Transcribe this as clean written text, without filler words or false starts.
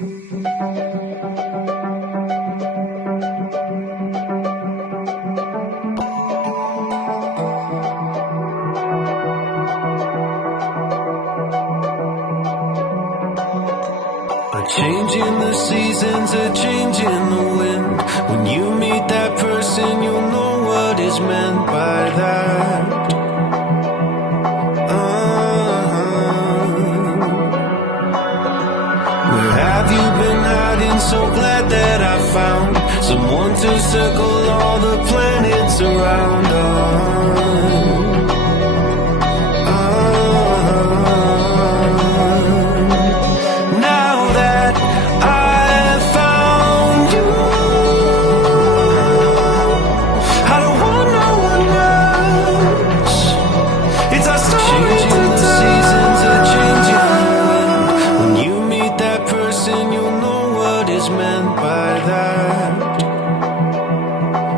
A change in the seasons, a change in the wind. When you meet that person, you'll know what is meant by that. Where have you been hiding? So glad that I found someone to circle all the planets around Now that I've found you, I don't want no one else. It's our story to tell. Seasons are changing. When you meet that person, you'll know what is meant by that.